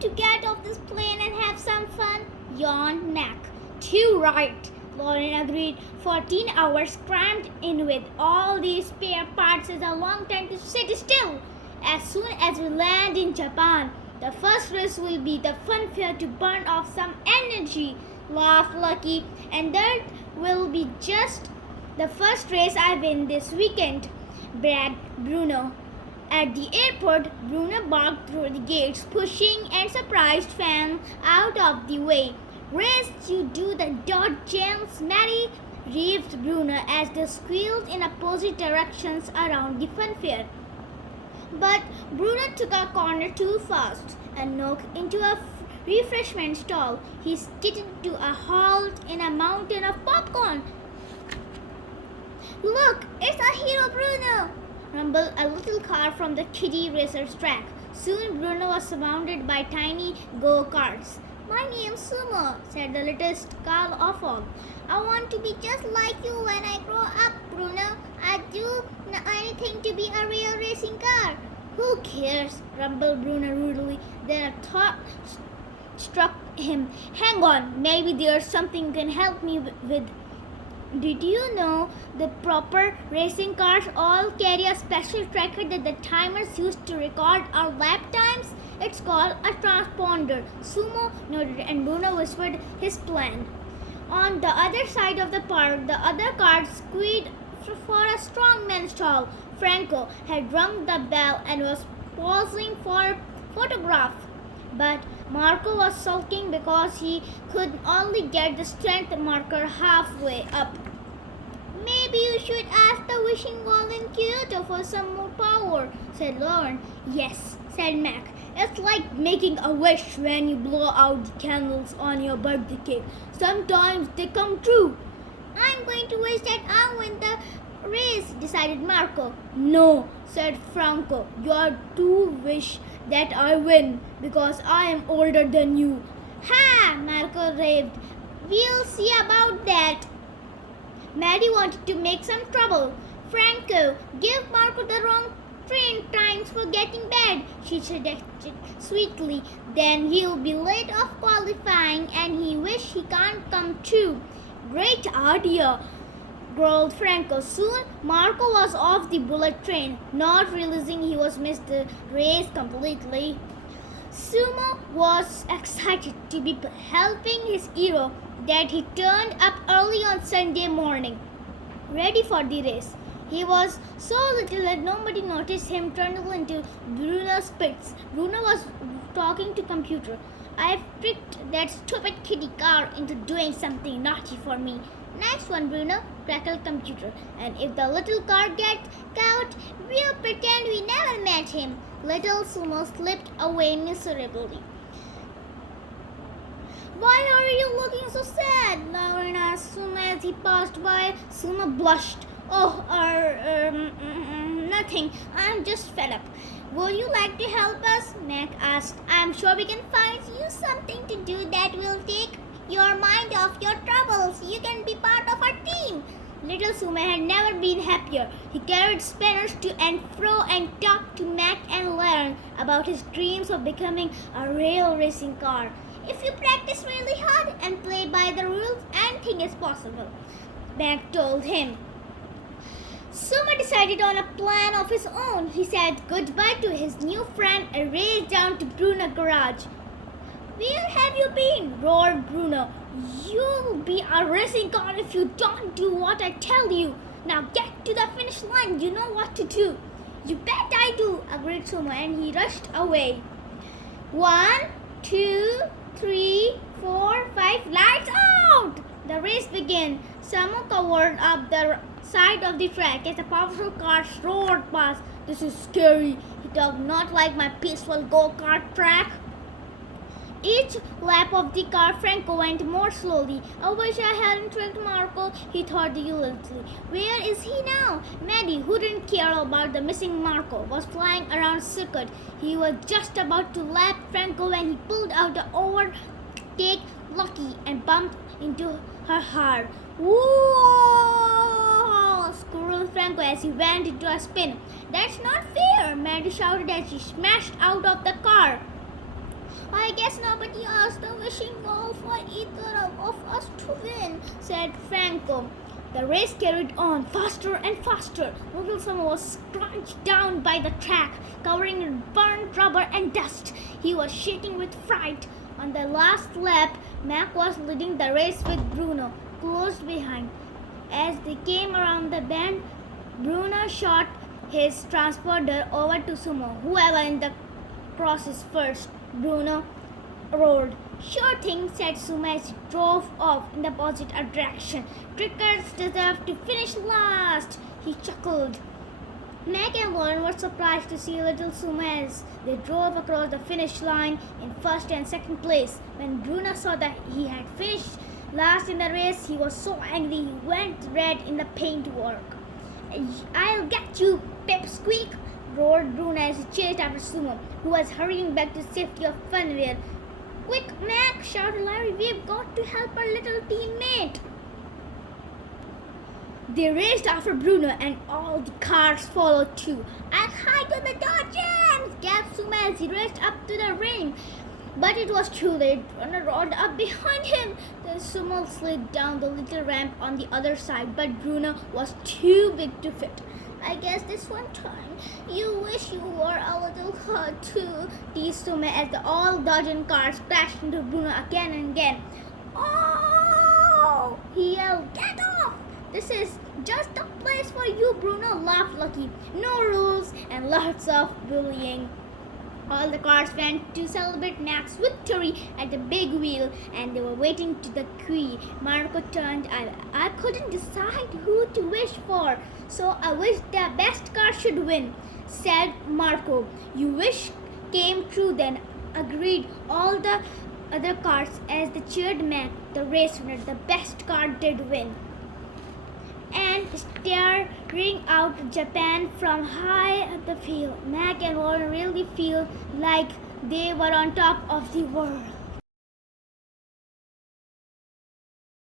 to get off this plane and have some fun, yawned Mac. Too right, Lauren agreed. 14 hours crammed in with all these spare parts is a long time to sit still. As soon as we land in Japan, the first race will be the fun fair to burn off some energy, laughed Lucky, and that will be just the first race I win this weekend, bragged Bruno. At the airport, Bruno barked through the gates, pushing and surprised Fan out of the way. Race you do the dot gems, Mary, raved Bruno as they squealed in opposite directions around the funfair. But Bruno took a corner too fast and knocked into a refreshment stall. He skidded to a halt in a mountain of popcorn. Look, it's a hero, Bruno! Rumbled a little car from the kiddie racer's track. Soon Bruno was surrounded by tiny go-karts. My name's Sumo, said the littlest car of all. I want to be just like you when I grow up, Bruno. I'd do anything to be a real racing car. Who cares? Rumbled Bruno rudely. Then a thought struck him. Hang on, maybe there's something you can help me with. Did you know the proper racing cars all carry a special tracker that the timers use to record our lap times? It's called a transponder. Sumo nodded and Bruno whispered his plan. On the other side of the park, the other cars squeezed for a strongman stall. Franco had rung the bell and was posing for a photograph. But Marco was sulking because he could only get the strength marker halfway up. Maybe you should ask the wishing well in Kyoto for some more power, said Lauren. Yes, said Mac. It's like making a wish when you blow out the candles on your birthday cake. Sometimes they come true. I'm going to wish that I win the race, decided Marco. No, said Franco. You too wish that I win because I am older than you. Ha! Marco raved. We'll see about that. Mary wanted to make some trouble. Franco, give Marco the wrong train times for getting bed, she suggested sweetly. Then he'll be late of qualifying and he wish he can't come too. Great idea, growled Franco. Soon Marco was off the bullet train, not realizing he was missed the race completely. Sumo was excited to be helping his hero that he turned up early on Sunday morning, ready for the race. He was so little that nobody noticed him trundle into Bruno's pits. Bruno was talking to computer. I've tricked that stupid kitty car into doing something naughty for me. Nice one, Bruno, crackled computer. And if the little car gets caught, we'll pretend we never met him. Little Sumo slipped away miserably. Why are you looking so sad? Lauren asked Sumo as he passed by. Sumo blushed. Oh, nothing. I'm just fed up. Would you like to help us? Mac asked. I'm sure we can find you something to do that will take your mind off your troubles. You can be part of our team. Little Sumo had never been happier. He carried spinners to and fro and talked to Mac and learned about his dreams of becoming a real racing car. If you practice really hard and play by the rules, anything is possible, Mac told him. Sumo decided on a plan of his own. He said goodbye to his new friend and raced down to Bruno's garage. Where have you been? Roared Bruno. You'll be a racing car if you don't do what I tell you. Now get to the finish line. You know what to do. You bet I do, agreed Sumo, and he rushed away. 1, 2, 3, 4, 5, lights out! The race began. Sumo covered up the side of the track as a powerful car roared past. This is scary, he talked, not like my peaceful go-kart track. Each lap of the car, Franco went more slowly. I wish I hadn't tricked Marco, he thought guiltily. Where is he now? Maddie, who didn't care about the missing Marco, was flying around circuit. He was just about to lap Franco when he pulled out the overtake Lucky and bumped into her hard. Whoa! Squirreled Franco as he went into a spin. That's not fair, Maddie shouted as she smashed out of the car. I guess nobody asked the wishing well for either of us to win, said Franco. The race carried on faster and faster. Little Summer was crunched down by the track, covering in burnt rubber and dust. He was shaking with fright. On the last lap, Mac was leading the race with Bruno, close behind. As they came around the bend, Bruno shot his transporter over to Sumo. Whoever in the crosses first, Bruno roared. Sure thing, said Sumo as he drove off in the opposite direction. Trickers deserve to finish last, he chuckled. Meg and Lauren were surprised to see little Sumo as they drove across the finish line in first and second place. When Bruno saw that he had finished last in the race, he was so angry he went red in the paintwork. I'll get you, Pipsqueak, roared Bruno as he chased after Sumo, who was hurrying back to the safety of Funware. Quick, Mac, shouted Larry, we've got to help our little teammate. They raced after Bruno and all the cars followed too. I'll hide to the Dodgers, gasped Sumo as he raced up to the ring. But it was too late. Bruno rolled up behind him. The Sumo slid down the little ramp on the other side, but Bruno was too big to fit. I guess this one time you wish you were a little car too, teased Sumo as the all dozen cars crashed into Bruno again and again. Oh! He yelled, get off! This is just the place for you, Bruno, laughed Lucky. No rules and lots of bullying. All the cars went to celebrate Mac's victory at the big wheel and they were waiting to the queue. Marco turned. I couldn't decide who to wish for, so I wish the best car should win, said Marco. Your wish came true then, agreed all the other cars as they cheered Mac, the race winner. The best car did win. And staring out Japan from high at the field, Mac and Lauren really feel like they were on top of the world.